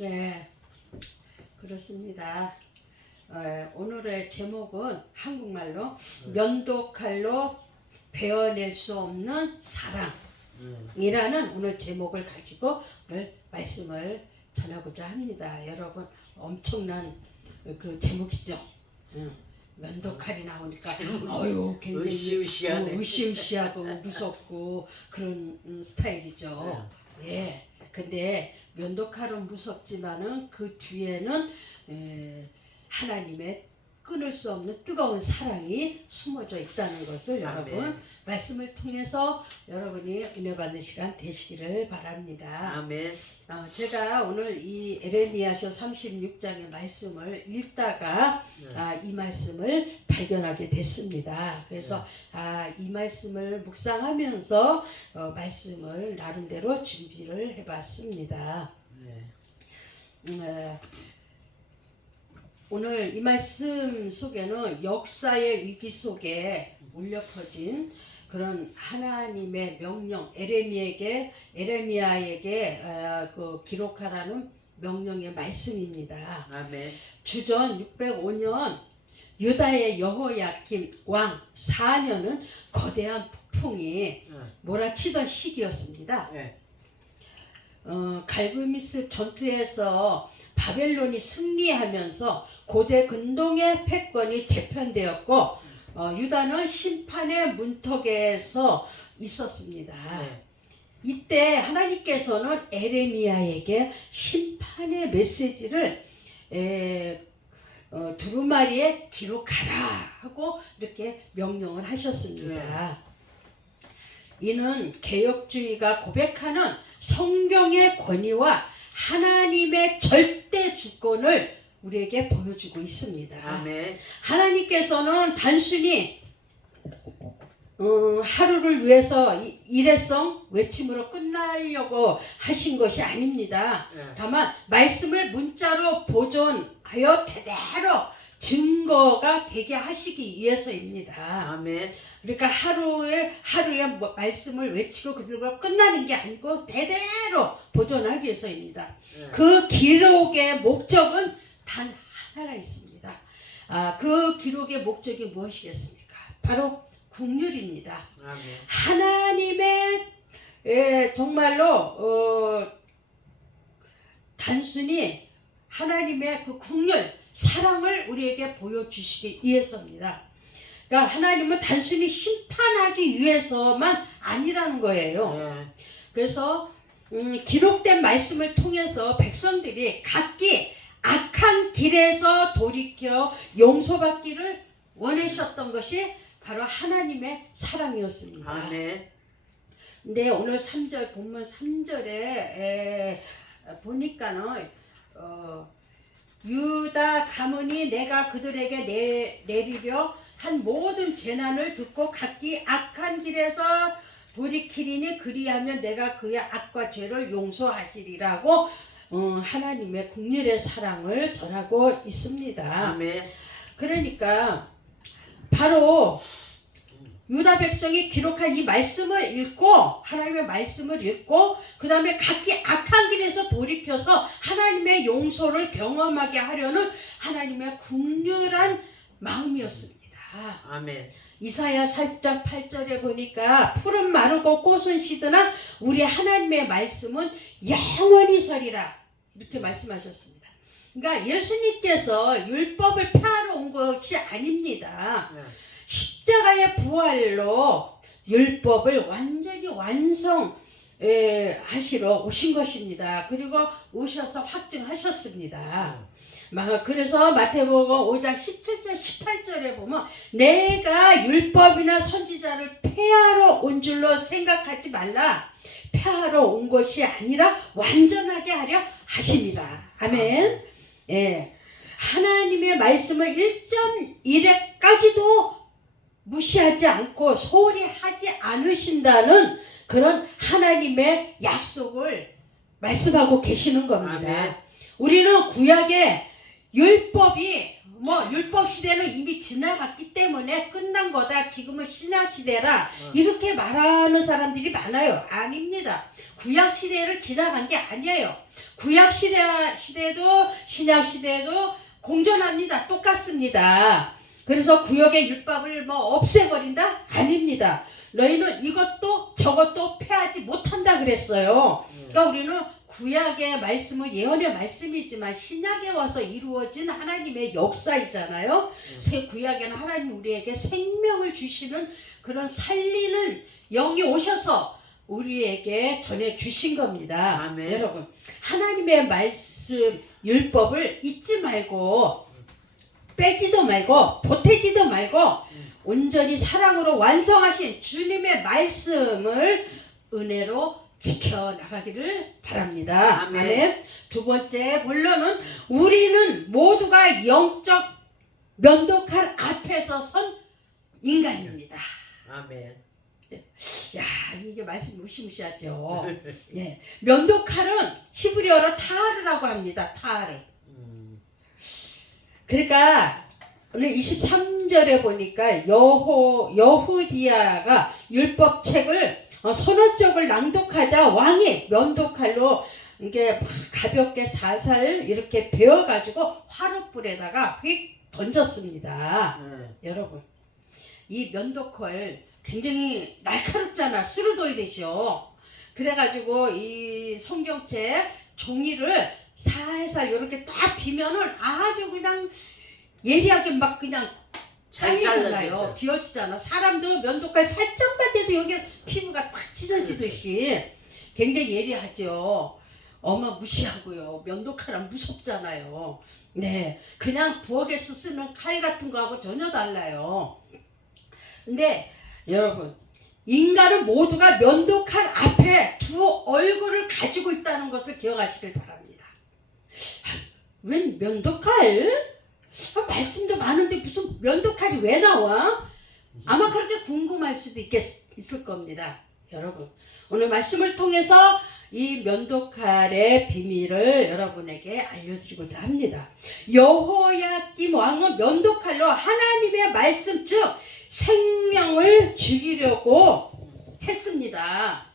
네, 그렇습니다. 오늘의 제목은 한국말로 면도칼로 베어낼 수 없는 사랑이라는 오늘 제목을 가지고 오늘 말씀을 전하고자 합니다. 여러분 엄청난 그 제목이죠. 면도칼이 나오니까 어유 굉장히 으쌰으쌰하고 무섭고 그런 스타일이죠. 예. 근데 면도칼은 무섭지만은 그 뒤에는 하나님의 끊을 수 없는 뜨거운 사랑이 숨어져 있다는 것을 여러분 말씀을 통해서 여러분이 은혜 받는 시간 되시기를 바랍니다. 아멘. 제가 오늘 이 에레미야서 36장의 말씀을 읽다가 이 말씀을 발견하게 됐습니다. 그래서 이 말씀을 묵상하면서 말씀을 나름대로 준비를 해봤습니다. 오늘 이 말씀 속에는 역사의 위기 속에 울려 퍼진 그런 하나님의 명령, 에레미야에게 그 기록하라는 명령의 말씀입니다. 아멘. 주전 605년 유다의 여호야김 왕 4년은 거대한 폭풍이 몰아치던 시기였습니다. 갈그미스 전투에서 바벨론이 승리하면서 고대 근동의 패권이 재편되었고 유다는 심판의 문턱에서 있었습니다. 이때 하나님께서는 에레미야에게 심판의 메시지를 두루마리에 기록하라 하고 이렇게 명령을 하셨습니다. 이는 개혁주의가 고백하는 성경의 권위와 하나님의 절대 주권을 우리에게 보여주고 있습니다. 아멘. 하나님께서는 단순히 하루를 위해서 일회성 외침으로 끝나려고 하신 것이 아닙니다. 다만 말씀을 문자로 보존하여 대대로 증거가 되게 하시기 위해서입니다. 아멘. 그러니까 하루에 말씀을 외치고 그들과 끝나는 게 아니고 대대로 보존하기 위해서입니다. 그 기록의 목적은 단 하나가 있습니다. 그 기록의 목적이 무엇이겠습니까? 바로 국률입니다. 아멘. 하나님의 정말로 단순히 하나님의 그 국률, 사랑을 우리에게 보여주시기 위해서입니다. 그러니까 하나님은 단순히 심판하기 위해서만 아니라는 거예요. 그래서 기록된 말씀을 통해서 백성들이 각기 악한 길에서 돌이켜 용서받기를 원하셨던 것이 바로 하나님의 사랑이었습니다. 아멘. 근데 오늘 3절 본문 3절에 보니까는 유다 가문이 내가 그들에게 내리려 한 모든 재난을 듣고 각기 악한 길에서 돌이키리니 그리하면 내가 그의 악과 죄를 용서하시리라고 하나님의 국률의 사랑을 전하고 있습니다. 아멘. 그러니까 바로 유다 백성이 기록한 이 말씀을 읽고 하나님의 말씀을 읽고 그 다음에 각기 악한 길에서 돌이켜서 하나님의 용서를 경험하게 하려는 하나님의 국률한 마음이었습니다. 아멘. 이사야 4장 8절에 보니까 푸른 마르고 꽃은 시드나 우리 하나님의 말씀은 영원히 서리라 이렇게 말씀하셨습니다. 그러니까 예수님께서 율법을 폐하러 온 것이 아닙니다. 십자가의 부활로 율법을 완전히 완성하시러 오신 것입니다. 그리고 오셔서 확증하셨습니다. 그래서 마태복음 5장 17절 18절에 보면 내가 율법이나 선지자를 폐하러 온 줄로 생각하지 말라. 폐하러 온 것이 아니라 완전하게 하려 하십니다. 아멘. 하나님의 말씀을 1.1회까지도 무시하지 않고 소홀히 하지 않으신다는 그런 하나님의 약속을 말씀하고 계시는 겁니다. 아멘. 우리는 구약의 율법이 뭐 율법 시대는 이미 지나갔기 때문에 끝난 거다. 지금은 신약 시대라 이렇게 말하는 사람들이 많아요. 아닙니다. 구약 시대를 지나간 게 아니에요. 구약 시대도 신약 시대도 공존합니다. 똑같습니다. 그래서 구약의 율법을 뭐 없애버린다? 아닙니다. 너희는 이것도 저것도 패하지 못한다 그랬어요. 그러니까 우리는 구약의 말씀은 예언의 말씀이지만 신약에 와서 이루어진 하나님의 역사이잖아요. 새 구약에는 하나님 우리에게 생명을 주시는 그런 살리는 영이 오셔서 우리에게 전해 주신 겁니다. 아멘. 여러분, 하나님의 말씀 율법을 잊지 말고 빼지도 말고 보태지도 말고 온전히 사랑으로 완성하신 주님의 말씀을 은혜로 지켜나가기를 바랍니다. 아멘. 아멘. 두 번째 본론은 우리는 모두가 영적 면도칼 앞에서 선 인간입니다. 아멘. 야, 이게 말씀 무시무시하죠. 예, 면도칼은 히브리어로 타르라고 합니다. 타르. 그러니까 오늘 23절에 보니까 여후디야가 율법책을 선언적을 낭독하자 왕이 면도칼로 이게 가볍게 살살 이렇게 베어가지고 화롯불에다가 휙 던졌습니다. 여러분, 이 면도칼 굉장히 날카롭잖아.鋭이되죠. 그래가지고 이 성경책 종이를 살살 이렇게 딱 비면은 아주 그냥 예리하게 막 그냥 잘리잖아요. 비어지잖아. 사람도 면도칼 살짝만 돼도 여기 피부가 탁 찢어지듯이 굉장히 예리하죠. 어마무시하고요. 면도칼은 무섭잖아요. 네, 그냥 부엌에서 쓰는 칼 같은 거하고 전혀 달라요. 근데 여러분, 인간은 모두가 면도칼 앞에 두 얼굴을 가지고 있다는 것을 기억하시길 바랍니다. 웬 면도칼? 말씀도 많은데 무슨 면도칼이 왜 나와? 아마 그렇게 궁금할 수도 있을 겁니다. 여러분, 오늘 말씀을 통해서 이 면도칼의 비밀을 여러분에게 알려드리고자 합니다. 여호야김 왕은 면도칼로 하나님의 말씀 즉 생명을 죽이려고 했습니다.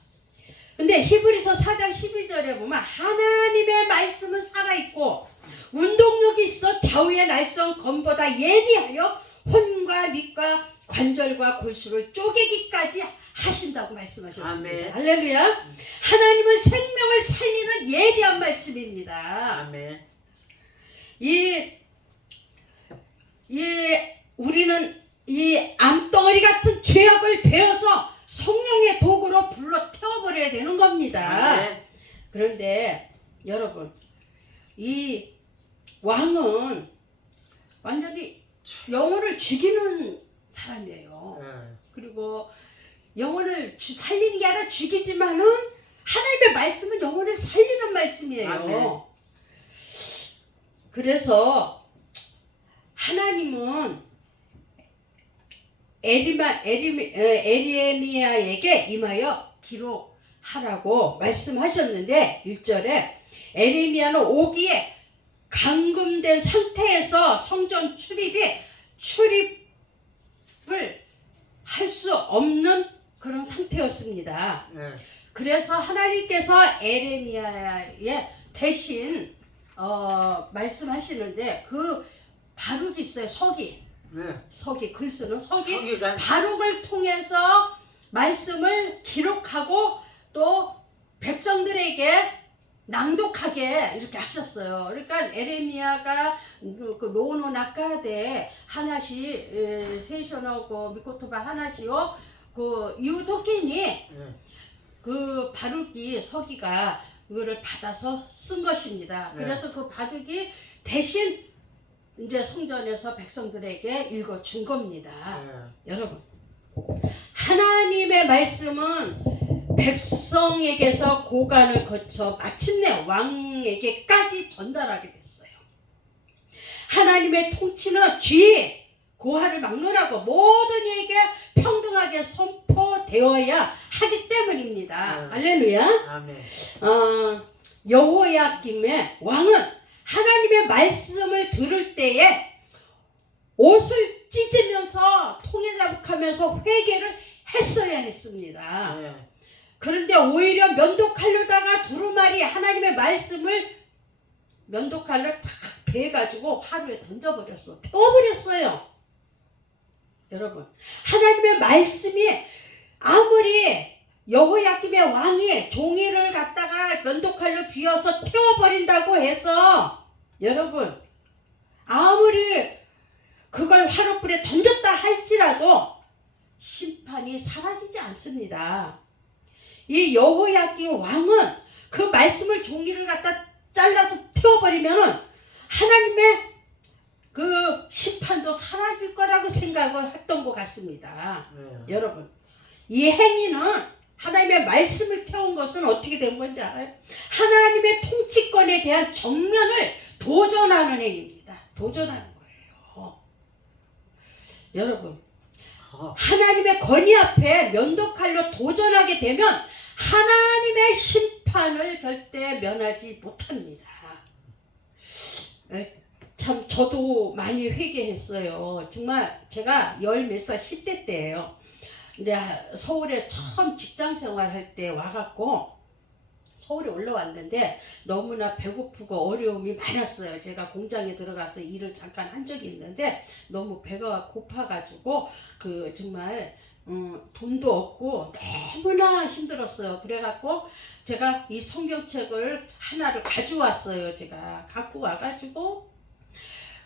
근데 히브리서 4장 12절에 보면 하나님의 말씀은 살아있고 운동력이 있어 좌우의 날선 검보다 예리하여 혼과 밑과 관절과 골수를 쪼개기까지 하신다고 말씀하셨습니다. 아멘. 할렐루야. 하나님은 생명을 살리는 예리한 말씀입니다. 아멘. 우리는 이 암덩어리 같은 죄악을 베어서 성령의 도구로 불러 태워버려야 되는 겁니다. 아멘. 그런데 여러분, 이 왕은 완전히 영혼을 죽이는 사람이에요. 그리고 영혼을 살리는 게 아니라 죽이지만은 하나님의 말씀은 영혼을 살리는 말씀이에요. 아멘. 그래서 하나님은 에레미야에게 임하여 기록하라고 말씀하셨는데 1절에 에레미야는 오기에 감금된 상태에서 성전 출입을 할 수 없는 그런 상태였습니다. 그래서 하나님께서 에레미야에 대신 말씀하시는데 그 바룩이 있어요. 서기 글 쓰는 서기 바룩을 통해서 말씀을 기록하고 또 백성들에게 낭독하게 이렇게 하셨어요. 그러니까 에레미야가 그 노노 나카데 하나시 세셔노고 미코토바 하나시요 그 이웃토끼니 그 바룩이 서기가 그거를 받아서 쓴 것입니다. 그래서 그 바룩이 대신 이제 성전에서 백성들에게 읽어 준 겁니다. 여러분, 하나님의 말씀은 백성에게서 고관을 거쳐 마침내 왕에게까지 전달하게 됐어요. 하나님의 통치는 쥐, 고하를 막론하고 모든 이에게 평등하게 선포되어야 하기 때문입니다. 할렐루야. 아멘. 여호야김의 왕은 하나님의 말씀을 들을 때에 옷을 찢으면서 통해자복하면서 회개를 했어야 했습니다. 네. 그런데 오히려 면도칼로다가 두루마리 하나님의 말씀을 면도칼로 탁 베가지고 화로에 던져버렸어. 태워버렸어요. 여러분, 하나님의 말씀이 아무리 여호야김의 왕이 종이를 갖다가 면도칼로 비어서 태워버린다고 해서 여러분 아무리 그걸 화로불에 던졌다 할지라도 심판이 사라지지 않습니다. 이 여호야김 왕은 그 말씀을 종이를 갖다 잘라서 태워버리면은 하나님의 그 심판도 사라질 거라고 생각을 했던 것 같습니다. 여러분, 이 행위는 하나님의 말씀을 태운 것은 어떻게 된 건지 알아요? 하나님의 통치권에 대한 정면을 도전하는 행위입니다. 도전하는 거예요. 여러분, 하나님의 권위 앞에 면도칼로 도전하게 되면 하나님의 심판을 절대 면하지 못합니다. 참 저도 많이 회개했어요. 정말 제가 열 몇 살 10대 때예요. 근데 서울에 처음 직장 생활할 때 와갖고 서울에 올라왔는데 너무나 배고프고 어려움이 많았어요. 제가 공장에 들어가서 일을 잠깐 한 적이 있는데 너무 배가 고파가지고 그 정말 돈도 없고 너무나 힘들었어요. 그래갖고 제가 이 성경책을 하나를 가져왔어요. 제가 갖고 와가지고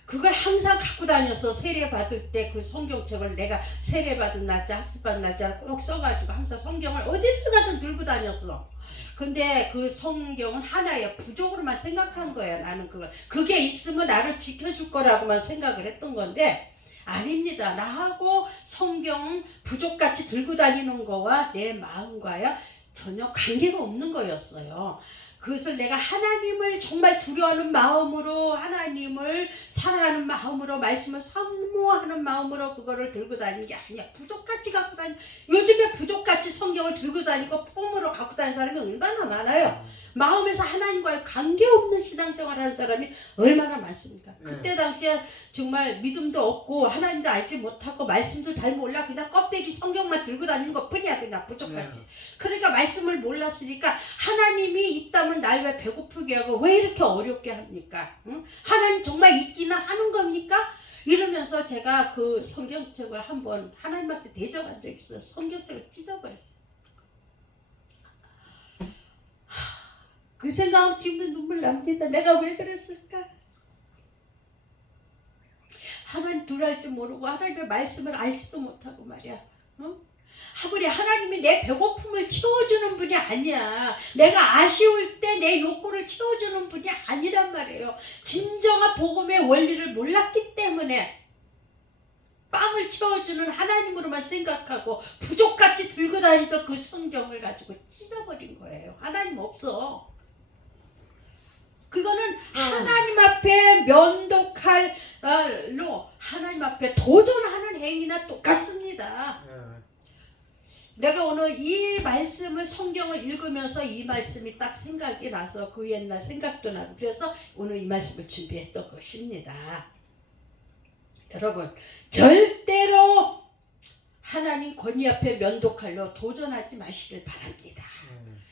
그걸 항상 갖고 다녀서 세례받을 때 그 성경책을 내가 세례받은 날짜 학습받은 날짜를 꼭 써가지고 항상 성경을 어디를 가든 들고 다녔어. 근데 그 성경은 하나의 부족으로만 생각한 거예요. 나는 그게 있으면 나를 지켜줄 거라고만 생각을 했던 건데 아닙니다. 나하고 성경 부족같이 들고 다니는 거와 내 마음과요 전혀 관계가 없는 거였어요. 그것을 내가 하나님을 정말 두려워하는 마음으로 하나님을 사랑하는 마음으로 말씀을 사모하는 마음으로 그거를 들고 다니는 게 아니야. 부족같이 갖고 다니. 요즘에 부족같이 성경을 들고 다니고 폼으로 갖고 다니는 사람이 얼마나 많아요. 마음에서 하나님과의 관계없는 신앙생활하는 사람이 얼마나 많습니까? 그때 당시에 정말 믿음도 없고 하나님도 알지 못하고 말씀도 잘 몰라 그냥 껍데기 성경만 들고 다니는 것 뿐이야. 그냥 부족하지. 그러니까 말씀을 몰랐으니까 하나님이 있다면 날 왜 배고프게 하고 왜 이렇게 어렵게 합니까? 응? 하나님 정말 있기나 하는 겁니까? 이러면서 제가 그 성경책을 한번 하나님한테 대적한 적이 있어요. 성경책을 찢어버렸어요. 그 생각하면 지금도 눈물 납니다. 내가 왜 그랬을까? 하나님 둘 알 줄 모르고 하나님의 말씀을 알지도 못하고 말이야. 아무리 하나님이 내 배고픔을 채워주는 분이 아니야. 내가 아쉬울 때 내 욕구를 채워주는 분이 아니란 말이에요. 진정한 복음의 원리를 몰랐기 때문에 빵을 채워주는 하나님으로만 생각하고 부족같이 들고 다니던 그 성경을 가지고 찢어버린 거예요. 하나님 없어. 그거는 하나님 앞에 면도칼로 하나님 앞에 도전하는 행위나 똑같습니다. 내가 오늘 이 말씀을 성경을 읽으면서 이 말씀이 딱 생각이 나서 그 옛날 생각도 나고 그래서 오늘 이 말씀을 준비했던 것입니다. 여러분 절대로 하나님 권위 앞에 면도칼로 도전하지 마시길 바랍니다.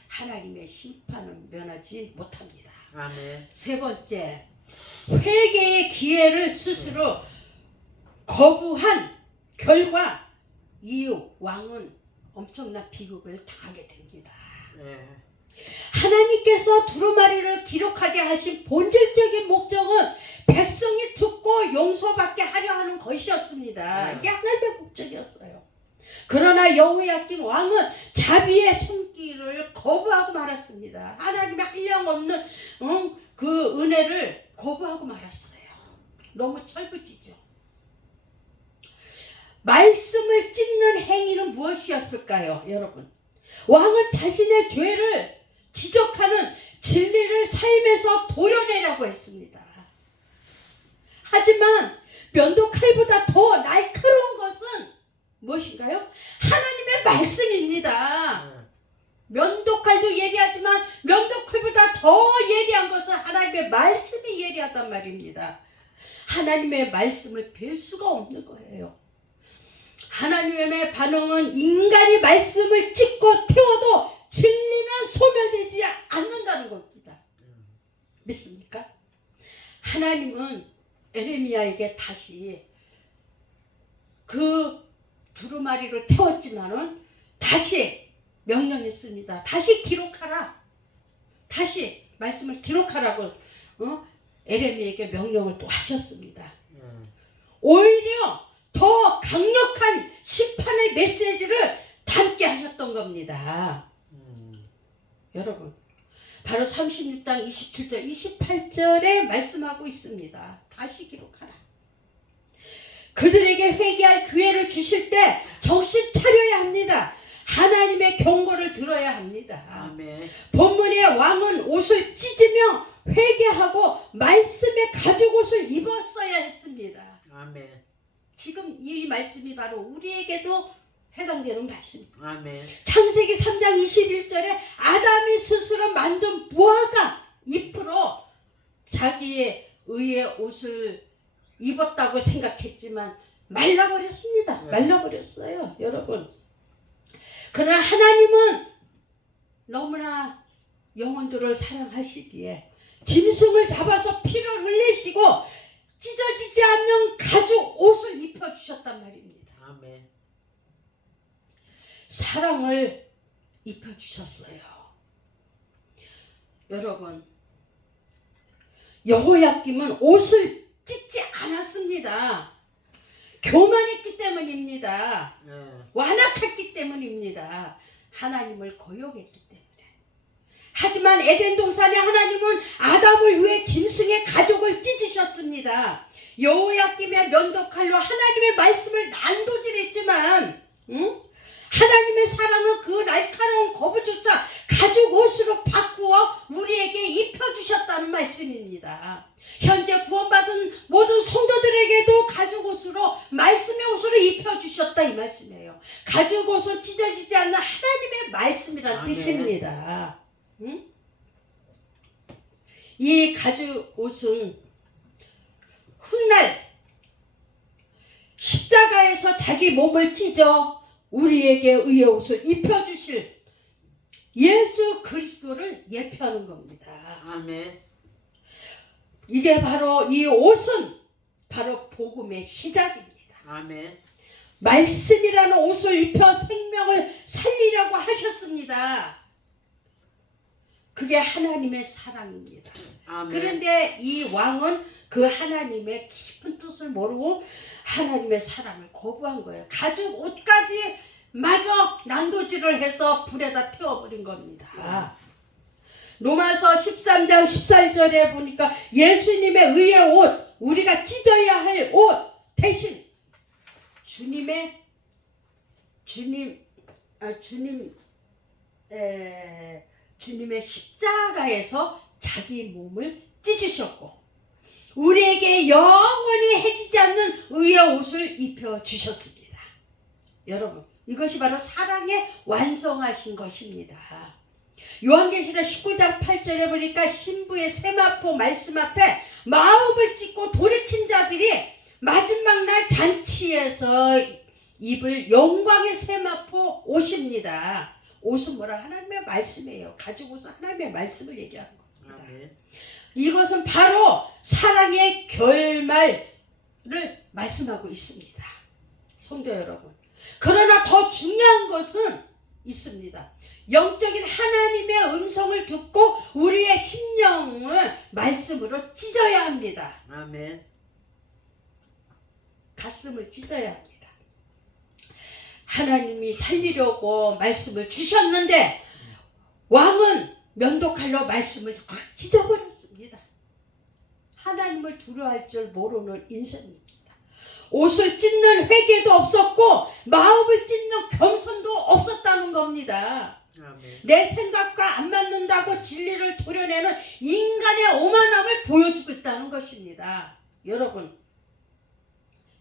하나님의 심판은 면하지 못합니다. 아멘. 세 번째, 회개의 기회를 스스로 거부한 결과 이 왕은 엄청난 비극을 당하게 됩니다. 하나님께서 두루마리를 기록하게 하신 본질적인 목적은 백성이 듣고 용서받게 하려 하는 것이었습니다. 이게 하나님의 목적이었어요. 그러나 여호야김 왕은 자비의 손길을 거부하고 말았습니다. 하나님의 한량없는 그 은혜를 거부하고 말았어요. 너무 철부지죠. 말씀을 찢는 행위는 무엇이었을까요, 여러분? 왕은 자신의 죄를 지적하는 진리를 삶에서 도려내라고 했습니다. 하지만 면도칼보다 더 날카로운 것은 무엇인가요? 하나님의 말씀입니다. 면도칼도 예리하지만 면도칼보다 더 예리한 것은 하나님의 말씀이 예리하단 말입니다. 하나님의 말씀을 뵐 수가 없는 거예요. 하나님의 반응은 인간이 말씀을 찍고 태워도 진리는 소멸되지 않는다는 겁니다. 믿습니까? 하나님은 에레미야에게 다시 그 두루마리를 태웠지만은 다시 명령했습니다. 다시 기록하라. 다시 말씀을 기록하라고 에레미야에게 명령을 또 하셨습니다. 오히려 더 강력한 심판의 메시지를 담게 하셨던 겁니다. 여러분, 바로 36장 27절 28절에 말씀하고 있습니다. 다시 기록하라. 그들에게 회개할 기회를 주실 때 정신 차려야 합니다. 하나님의 경고를 들어야 합니다. 아멘. 본문의 왕은 옷을 찢으며 회개하고 말씀의 가죽옷을 입었어야 했습니다. 아멘. 지금 이 말씀이 바로 우리에게도 해당되는 말씀입니다. 아멘. 창세기 3장 21절에 아담이 스스로 만든 무화과 잎으로 자기의 의의 옷을 입었다고 생각했지만 말라버렸습니다. 네. 말라버렸어요. 여러분. 그러나 하나님은 너무나 영혼들을 사랑하시기에 짐승을 잡아서 피를 흘리시고 찢어지지 않는 가죽 옷을 입혀주셨단 말입니다. 아멘. 사랑을 입혀주셨어요. 여러분, 여호야김은 옷을 찢지 않았습니다. 교만했기 때문입니다. 네. 완악했기 때문입니다. 하나님을 거역했기 때문에. 하지만 에덴 동산에 하나님은 아담을 위해 짐승의 가죽을 찢으셨습니다. 여호야김의 면도칼로 하나님의 말씀을 난도질했지만 하나님의 사랑은 그 날카로운 거부조차 가죽 옷으로 바꾸어 우리에게 입혀주셨다는 말씀입니다. 현재 구원받은 모든 성도들에게도 가죽 옷으로 말씀의 옷으로 입혀주셨다 이 말씀이에요. 가죽 옷은 찢어지지 않는 하나님의 말씀이란 아멘. 뜻입니다. 이 가죽 옷은 훗날 십자가에서 자기 몸을 찢어 우리에게 의의 옷을 입혀주실 예수 그리스도를 예표하는 겁니다. 아멘. 이게 바로 이 옷은 바로 복음의 시작입니다. 아멘. 말씀이라는 옷을 입혀 생명을 살리려고 하셨습니다. 그게 하나님의 사랑입니다. 아멘. 그런데 이 왕은 그 하나님의 깊은 뜻을 모르고 하나님의 사랑을 거부한 거예요. 가죽 옷까지 마저 난도질을 해서 불에다 태워버린 겁니다. 로마서 13장 14절에 보니까 예수님의 의의 옷, 우리가 찢어야 할 옷 대신 주님의 십자가에서 자기 몸을 찢으셨고 우리에게 영원히 해지지 않는 의의 옷을 입혀주셨습니다. 여러분, 이것이 바로 사랑의 완성하신 것입니다. 요한계시록 19장 8절에 보니까 신부의 세마포 말씀 앞에 마음을 찢고 돌이킨 자들이 마지막 날 잔치에서 입을 영광의 세마포 옷입니다. 옷은 뭐라? 하나님의 말씀이에요. 가죽 옷은 하나님의 말씀을 얘기하는 겁니다. 아멘. 이것은 바로 사랑의 결말을 말씀하고 있습니다. 성도 여러분. 그러나 더 중요한 것은 있습니다. 영적인 하나님의 음성을 듣고 우리의 심령을 말씀으로 찢어야 합니다. 아멘. 가슴을 찢어야 합니다. 하나님이 살리려고 말씀을 주셨는데 왕은 면도칼로 말씀을 확 찢어버렸습니다. 하나님을 두려워할 줄 모르는 인생입니다. 옷을 찢는 회개도 없었고 마음을 찢는 겸손도 없었다는 겁니다. 아멘. 내 생각과 안 맞는다고 진리를 도려내는 인간의 오만함을 보여주고 있다는 것입니다. 여러분,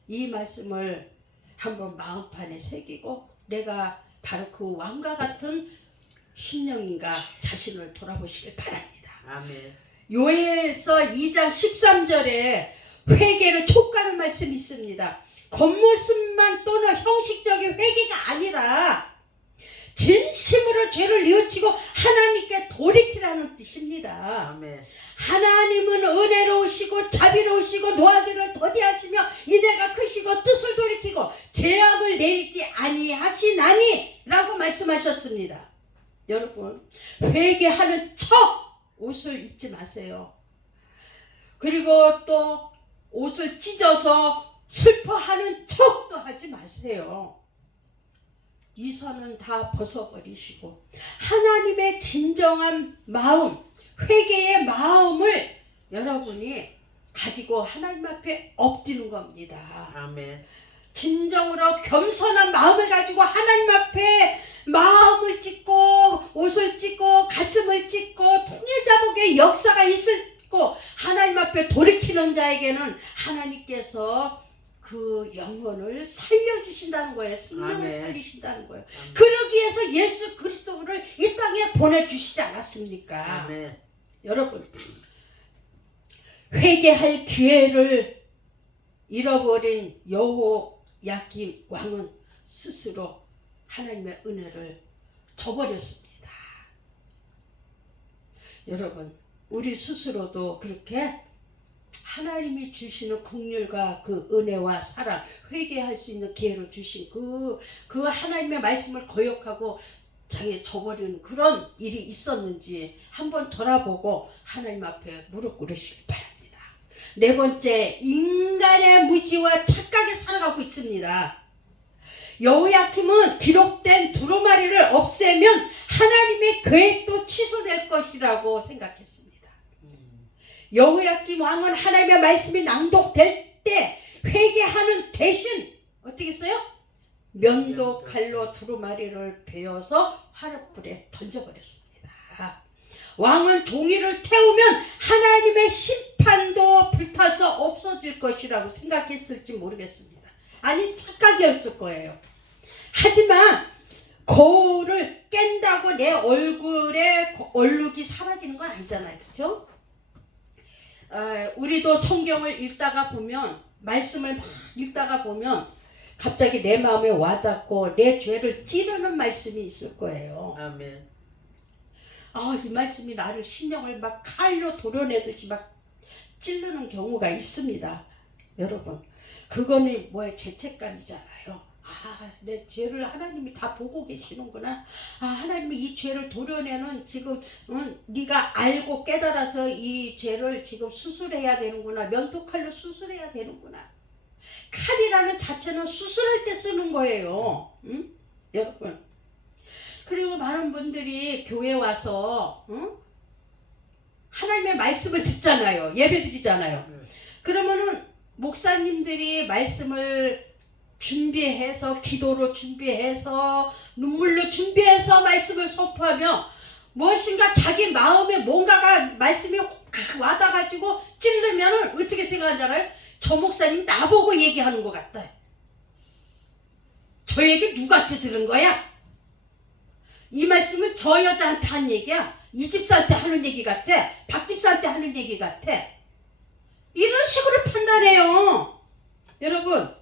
이 말씀을 한번 마음판에 새기고 내가 바로 그 왕과 같은 심령인가 자신을 돌아보시길 바랍니다. 아멘. 요엘서 2장 13절에 회개를 촉구하는 말씀이 있습니다. 겉모습만 또는 형식적인 회개가 아니라 진심으로 죄를 뉘우치고 하나님께 돌이키라는 뜻입니다. 아멘. 하나님은 은혜로우시고 자비로우시고 노하기를 더디하시며 인애가 크시고 뜻을 돌이키고 죄악을 내리지 아니하시나니 라고 말씀하셨습니다. 여러분, 회개하는 척 옷을 입지 마세요. 그리고 또 옷을 찢어서 슬퍼하는 척도 하지 마세요. 이 선은 다 벗어버리시고 하나님의 진정한 마음, 회개의 마음을 여러분이 가지고 하나님 앞에 엎드리는 겁니다. 아멘. 진정으로 겸손한 마음을 가지고 하나님 앞에 마음을 찢고 옷을 찢고 가슴을 찢고 통해자복의 역사가 있고 하나님 앞에 돌이키는 자에게는 하나님께서 그 영혼을 살려주신다는 거예요. 생명을 아멘. 살리신다는 거예요. 아멘. 그러기 위해서 예수 그리스도를 이 땅에 보내주시지 않았습니까? 아멘. 여러분, 회개할 기회를 잃어버린 여호야김 왕은 스스로 하나님의 은혜를 저버렸습니다. 여러분, 우리 스스로도 그렇게 하나님이 주시는 긍휼과 그 은혜와 사랑, 회개할 수 있는 기회를 주신 그 하나님의 말씀을 거역하고 자기의 저버리는 그런 일이 있었는지 한번 돌아보고 하나님 앞에 무릎 꿇으시기 바랍니다. 네 번째, 인간의 무지와 착각에 살아가고 있습니다. 여호야김은 기록된 두루마리를 없애면 하나님의 계획도 취소될 것이라고 생각했습니다. 여호야김 왕은 하나님의 말씀이 낭독될 때 회개하는 대신 어떻게 했어요? 면도 칼로 두루마리를 베어서 화롯불에 던져버렸습니다. 왕은 종이를 태우면 하나님의 심판도 불타서 없어질 것이라고 생각했을지 모르겠습니다. 아니, 착각이었을 거예요. 하지만 거울을 깬다고 내 얼굴에 얼룩이 사라지는 건 아니잖아요. 그렇죠? 우리도 성경을 읽다가 보면, 말씀을 막 읽다가 보면 갑자기 내 마음에 와닿고 내 죄를 찌르는 말씀이 있을 거예요. 아멘. 이 말씀이 나를 심령을 막 칼로 도려내듯이 막 찌르는 경우가 있습니다. 여러분, 그거는 뭐예요? 죄책감이잖아요. 내 죄를 하나님이 다 보고 계시는구나. 하나님이 이 죄를 도려내는 지금 네가 알고 깨달아서 이 죄를 지금 수술해야 되는구나. 면도칼로 수술해야 되는구나. 칼이라는 자체는 수술할 때 쓰는 거예요. 응? 여러분. 그리고 많은 분들이 교회 와서 하나님의 말씀을 듣잖아요. 예배 드리잖아요. 그러면은 목사님들이 말씀을 준비해서 기도로 준비해서 눈물로 준비해서 말씀을 선포하며 무엇인가 자기 마음에 뭔가가 말씀이 와닿아가지고 찔르면은 어떻게 생각하잖아요? 저 목사님 나보고 얘기하는 것 같다. 저 얘기 누구한테 들은 거야? 이 말씀은 저 여자한테 한 얘기야. 이 집사한테 하는 얘기 같아. 박 집사한테 하는 얘기 같아. 이런 식으로 판단해요. 여러분,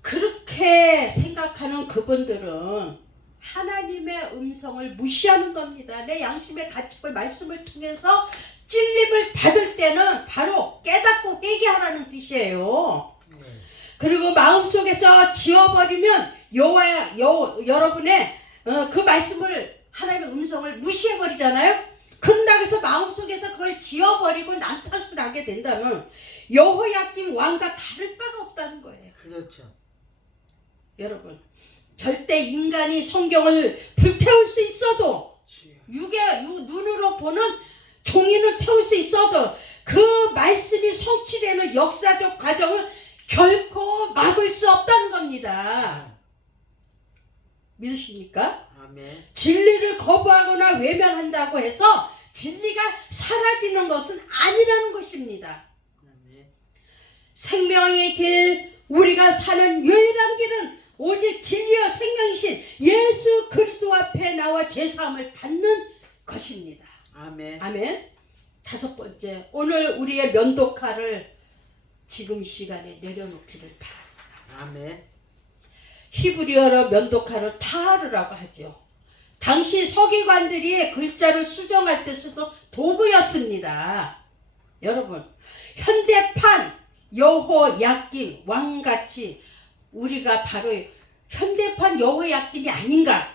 그렇게 생각하는 그분들은 하나님의 음성을 무시하는 겁니다. 내 양심의 가책을 말씀을 통해서 찔림을 받을 때는 바로 깨닫고 회개하라는 뜻이에요. 그리고 마음속에서 지워버리면 여러분의 그 말씀을, 하나님의 음성을 무시해버리잖아요. 그런다고 해서 마음속에서 그걸 지워버리고 남 탓을 하게 된다면 여호야김 왕과 다를 바가 없다는 거예요. 그렇죠. 여러분, 절대 인간이 성경을 불태울 수 있어도, 눈으로 보는 종이는 태울 수 있어도 그 말씀이 성취되는 역사적 과정을 결코 막을 수 없다는 겁니다. 믿으십니까? 아멘. 진리를 거부하거나 외면한다고 해서 진리가 사라지는 것은 아니라는 것입니다. 아멘. 생명의 길, 우리가 사는 유일한 길은 오직 진리와 생명이신 예수 그리스도 앞에 나와 죄사함을 받는 것입니다. 아멘. 아멘. 다섯 번째, 오늘 우리의 면도칼을 지금 이 시간에 내려놓기를 바랍니다. 아멘. 히브리어로 면도칼을 타르라고 하죠. 당시 서기관들이 글자를 수정할 때 쓰던 도구였습니다. 여러분, 현대판 여호야김 왕같이 우리가 바로 현대판 여호야김이 아닌가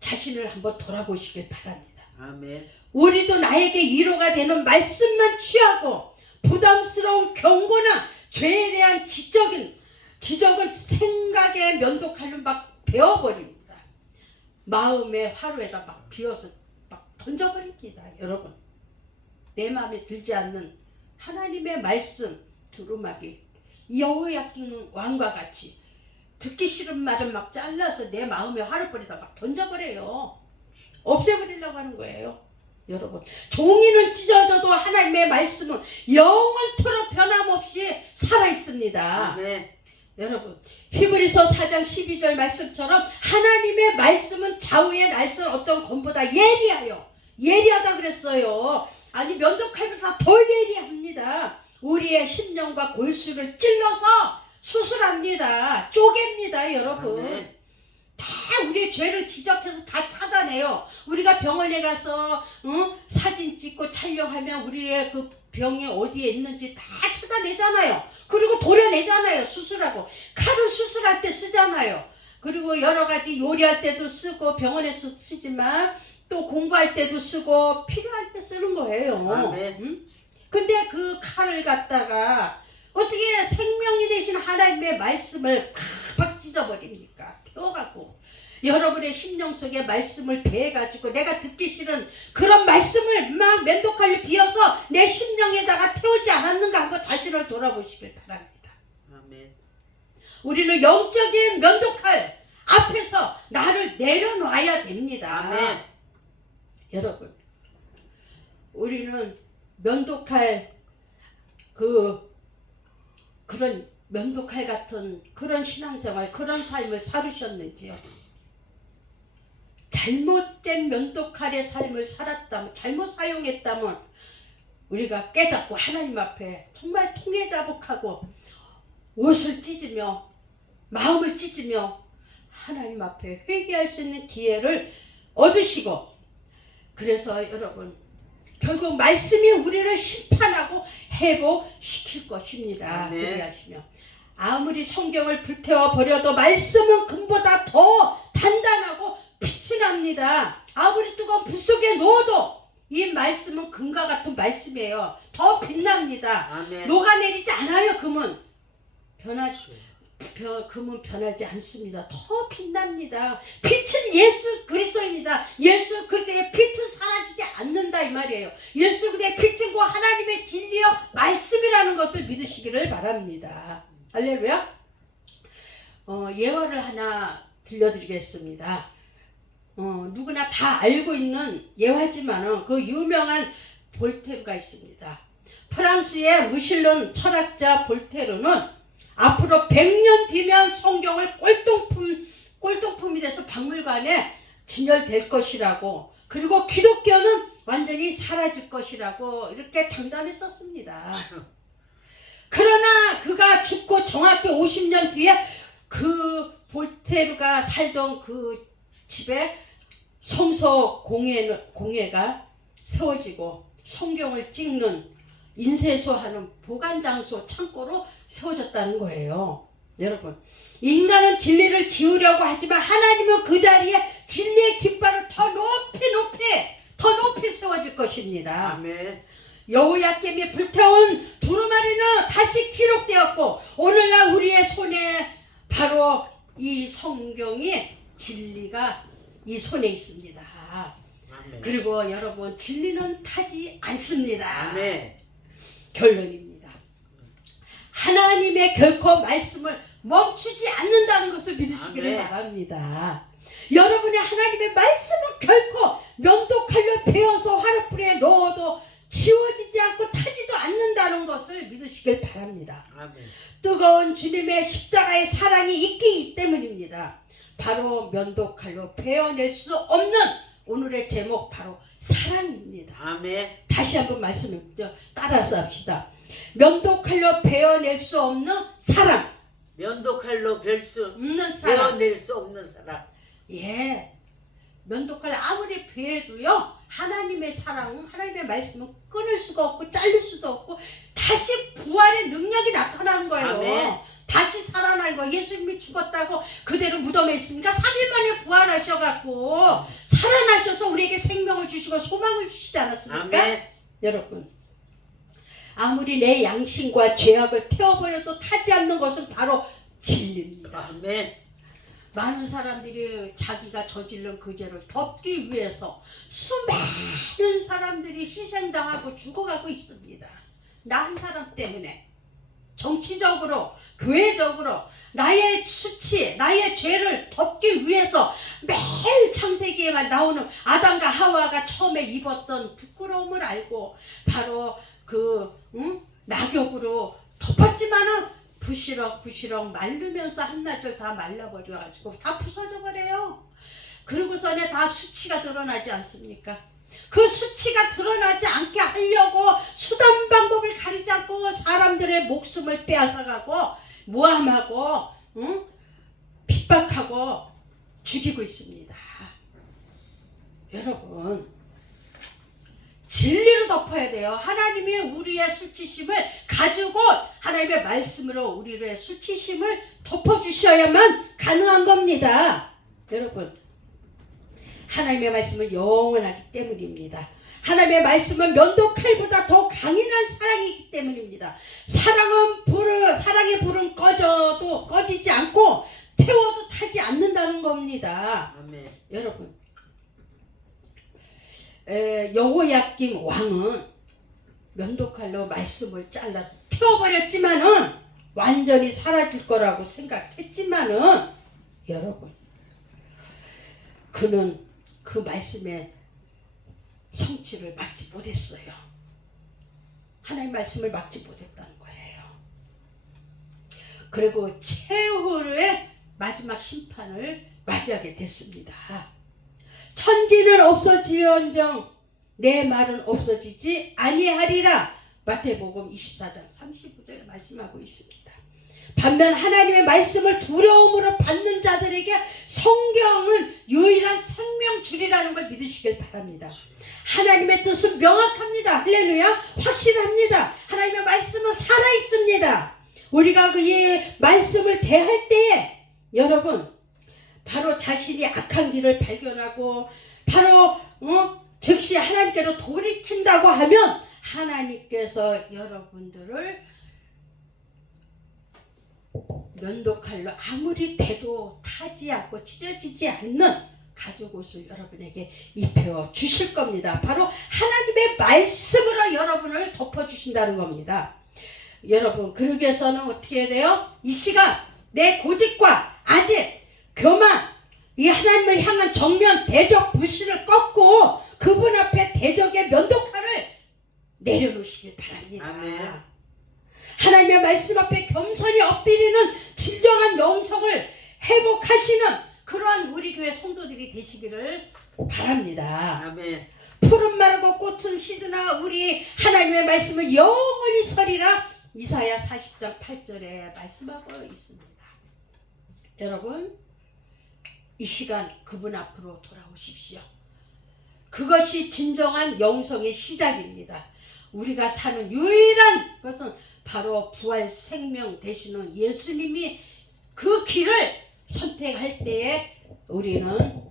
자신을 한번 돌아보시길 바랍니다. 아멘. 우리도 나에게 위로가 되는 말씀만 취하고 부담스러운 경고나 죄에 대한 지적은 생각의 면도칼로 막 베어버립니다. 마음의 화로에다 막 비워서 막 던져버립니다. 여러분, 내 마음에 들지 않는 하나님의 말씀 두루마기 여호야김 왕과 같이 듣기 싫은 말은 막 잘라서 내 마음의 화로불에다 막 던져버려요. 없애버리려고 하는 거예요. 여러분, 종이는 찢어져도 하나님의 말씀은 영원토록 변함없이 살아있습니다. 아멘. 여러분, 히브리서 4장 12절 말씀처럼 하나님의 말씀은 좌우에 날선 어떤 검보다 예리하다 그랬어요. 아니, 면도칼보다 더 예리합니다. 우리의 심령과 골수를 찔러서 수술합니다. 쪼갭니다. 여러분. 아멘. 다 우리의 죄를 지적해서 다 찾아내요. 우리가 병원에 가서 사진 찍고 촬영하면 우리의 그 병이 어디에 있는지 다 찾아내잖아요. 그리고 도려내잖아요. 수술하고. 칼을 수술할 때 쓰잖아요. 그리고 여러 가지 요리할 때도 쓰고 병원에서 쓰지만 또 공부할 때도 쓰고 필요할 때 쓰는 거예요. 아멘. 근데 그 칼을 갖다가 어떻게 생명이 되신 하나님의 말씀을 팍팍 찢어버립니까? 태워가고 여러분의 심령 속에 말씀을 베어가지고 내가 듣기 싫은 그런 말씀을 막 면도칼로 비어서 내 심령에다가 태우지 않았는가 한번 자신을 돌아보시길 바랍니다. 아멘. 우리는 영적인 면도칼 앞에서 나를 내려놔야 됩니다. 아멘. 여러분, 우리는 면도칼 그런 면도칼 같은 그런 신앙생활, 그런 삶을 살으셨는지요? 잘못된 면도칼의 삶을 살았다면, 잘못 사용했다면 우리가 깨닫고 하나님 앞에 정말 통회자복하고 옷을 찢으며 마음을 찢으며 하나님 앞에 회개할 수 있는 기회를 얻으시고, 그래서 여러분, 결국 말씀이 우리를 심판하고 회복시킬 것입니다. 아멘. 그리하시며 아무리 성경을 불태워 버려도 말씀은 금보다 더 단단하고 빛이 납니다. 아무리 뜨거운 불 속에 넣어도 이 말씀은 금과 같은 말씀이에요. 더 빛납니다. 아멘. 녹아내리지 않아요. 금은 변하지 않습니다. 더 빛납니다. 빛은 예수 그리스도입니다. 예수 그리스도의 빛은 사라지지 않는다 이 말이에요. 예수 그리스도의 빛은 그 하나님의 진리요 말씀이라는 것을 믿으시기를 바랍니다. 할렐루야. 예화를 하나 들려드리겠습니다. 누구나 다 알고 있는 예화지만 그 유명한 볼테르가 있습니다. 프랑스의 무신론 철학자 볼테르는 앞으로 100년 뒤면 성경을 꼴통품이 돼서 박물관에 진열될 것이라고, 그리고 기독교는 완전히 사라질 것이라고 이렇게 장담했었습니다. 그러나 그가 죽고 정확히 50년 뒤에 그 볼테르가 살던 그 집에 성서 공예가 세워지고 성경을 찍는 인쇄소하는 보관장소 창고로 세워졌다는 거예요. 여러분, 인간은 진리를 지우려고 하지만 하나님은 그 자리에 진리의 깃발을 더 높이 세워질 것입니다. 아멘. 여호야김이 불태운 두루마리는 다시 기록되었고 오늘날 우리의 손에 바로 이 성경이 진리가 이 손에 있습니다. 아멘. 그리고 여러분, 진리는 타지 않습니다. 아멘. 결론입니다. 하나님의 결코 말씀을 멈추지 않는다는 것을 믿으시기를 아멘. 바랍니다. 여러분의 하나님의 말씀은 결코 면도칼로 베어서 화롯불에 넣어도 지워지지 않고 타지도 않는다는 것을 믿으시길 바랍니다. 아멘. 뜨거운 주님의 십자가의 사랑이 있기 때문입니다. 바로 면도칼로 베어낼 수 없는 오늘의 제목 바로 사랑입니다. 아멘. 다시 한번 말씀을 따라서 합시다. 면도칼로 베어낼 수 없는 사랑. 면도칼로 별 수 없는 사랑. 베어낼 수 없는 사랑. 예. 면도칼 아무리 베어도요. 하나님의 사랑은 하나님의 말씀은 끊을 수가 없고 자를 수도 없고 다시 부활의 능력이 나타나는 거예요. 아멘. 다시 살아나는 거. 예수님이 죽었다고 그대로 무덤에 있으니까 3일 만에 부활하셔갖고 살아나셔서 우리에게 생명을 주시고 소망을 주시지 않았습니까? 아멘. 여러분, 아무리 내 양심과 죄악을 태워버려도 타지 않는 것은 바로 진리입니다. 아멘. 많은 사람들이 자기가 저지른 그 죄를 덮기 위해서 수많은 사람들이 희생당하고 죽어가고 있습니다. 나 한 사람 때문에. 정치적으로, 교회적으로 나의 수치, 나의 죄를 덮기 위해서 매일 창세기에만 나오는 아담과 하와가 처음에 입었던 부끄러움을 알고 바로 낙엽으로 덮었지만은 부시럭 말르면서 한나절 다 말라버려가지고 다 부서져 버려요. 그러고서는 다 수치가 드러나지 않습니까? 그 수치가 드러나지 않게 하려고 수단 방법을 가리지 않고 사람들의 목숨을 빼앗아가고 모함하고 핍박하고 죽이고 있습니다. 여러분, 진리로 덮어야 돼요. 하나님이 우리의 수치심을 가지고 하나님의 말씀으로 우리의 수치심을 덮어주셔야만 가능한 겁니다. 여러분, 하나님의 말씀은 영원하기 때문입니다. 하나님의 말씀은 면도칼보다 더 강인한 사랑이기 때문입니다. 사랑의 불은 꺼져도 꺼지지 않고 태워도 타지 않는다는 겁니다. 아멘. 여러분, 여호야김 왕은 면도칼로 말씀을 잘라서 태워버렸지만은 완전히 사라질 거라고 생각했지만은 여러분, 그는 그 말씀의 성취를 막지 못했어요. 하나님 말씀을 막지 못했다는 거예요. 그리고 최후의 마지막 심판을 맞이하게 됐습니다. 천지는 없어지언정 내 말은 없어지지 아니하리라. 마태복음 24장 35절에 말씀하고 있습니다. 반면 하나님의 말씀을 두려움으로 받는 자들에게 성경은 유일한 생명줄이라는 걸 믿으시길 바랍니다. 하나님의 뜻은 명확합니다. 할렐루야. 확실합니다. 하나님의 말씀은 살아있습니다. 우리가 그의 말씀을 대할 때에 여러분, 바로 자신이 악한 길을 발견하고 바로 즉시 하나님께로 돌이킨다고 하면 하나님께서 여러분들을 면도칼로 아무리 대도 타지 않고 찢어지지 않는 가죽옷을 여러분에게 입혀 주실 겁니다. 바로 하나님의 말씀으로 여러분을 덮어 주신다는 겁니다. 여러분, 그러기 위해서는 어떻게 해야 돼요? 이 시간 내 고집과 아집, 교만, 이 하나님을 향한 정면 대적 불신을 꺾고 그분 앞에 대적의 면도칼을 내려놓으시길 바랍니다. 아멘. 하나님의 말씀 앞에 겸손히 엎드리는 진정한 영성을 회복하시는 그러한 우리 교회 성도들이 되시기를 바랍니다. 아멘. 푸른 마르고 꽃은 시드나 우리 하나님의 말씀은 영원히 서리라. 이사야 40장 8절에 말씀하고 있습니다. 여러분, 이 시간 그분 앞으로 돌아오십시오. 그것이 진정한 영성의 시작입니다. 우리가 사는 유일한 것은 바로 부활 생명 되시는 예수님이 그 길을 선택할 때에 우리는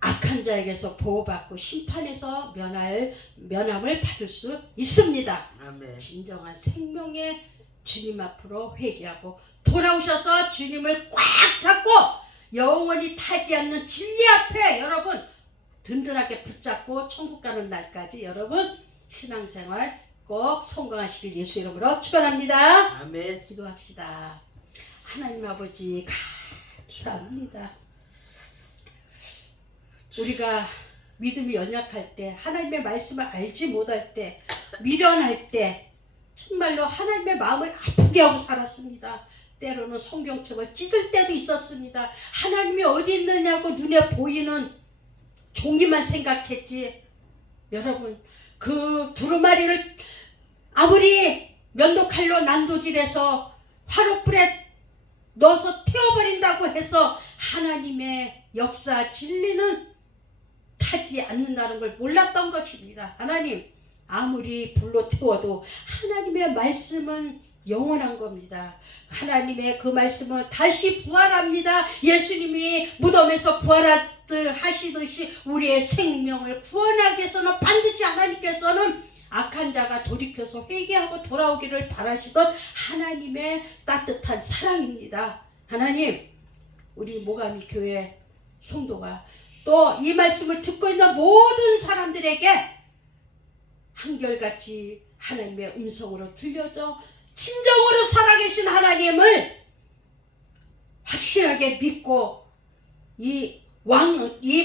악한 자에게서 보호받고 심판에서 면함을 받을 수 있습니다. 아멘. 진정한 생명의 주님 앞으로 회개하고 돌아오셔서 주님을 꽉 잡고 영원히 타지 않는 진리 앞에 여러분 든든하게 붙잡고 천국 가는 날까지 여러분 신앙생활 꼭 성공하시길 예수 이름으로 축원합니다. 아멘. 기도합시다. 하나님 아버지 감사합니다. 우리가 믿음이 연약할 때, 하나님의 말씀을 알지 못할 때, 미련할 때 정말로 하나님의 마음을 아프게 하고 살았습니다. 때로는 성경책을 찢을 때도 있었습니다. 하나님이 어디 있느냐고 눈에 보이는 종이만 생각했지. 여러분, 그 두루마리를 아무리 면도칼로 난도질해서 화롯불에 넣어서 태워버린다고 해서 하나님의 역사 진리는 타지 않는다는 걸 몰랐던 것입니다. 하나님 아무리 불로 태워도 하나님의 말씀은 영원한 겁니다. 하나님의 그 말씀은 다시 부활합니다. 예수님이 무덤에서 부활하시듯이 우리의 생명을 구원하기 위해서는 반드시 하나님께서는 악한 자가 돌이켜서 회개하고 돌아오기를 바라시던 하나님의 따뜻한 사랑입니다. 하나님, 우리 모가미 교회 성도가 또 이 말씀을 듣고 있는 모든 사람들에게 한결같이 하나님의 음성으로 들려져 진정으로 살아계신 하나님을 확실하게 믿고 이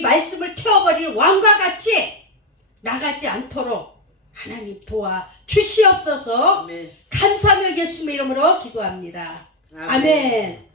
말씀을 태워버리는 왕과 같이 나가지 않도록 하나님 도와 주시옵소서. 아멘. 감사하며 예수님의 이름으로 기도합니다. 아멘. 아멘.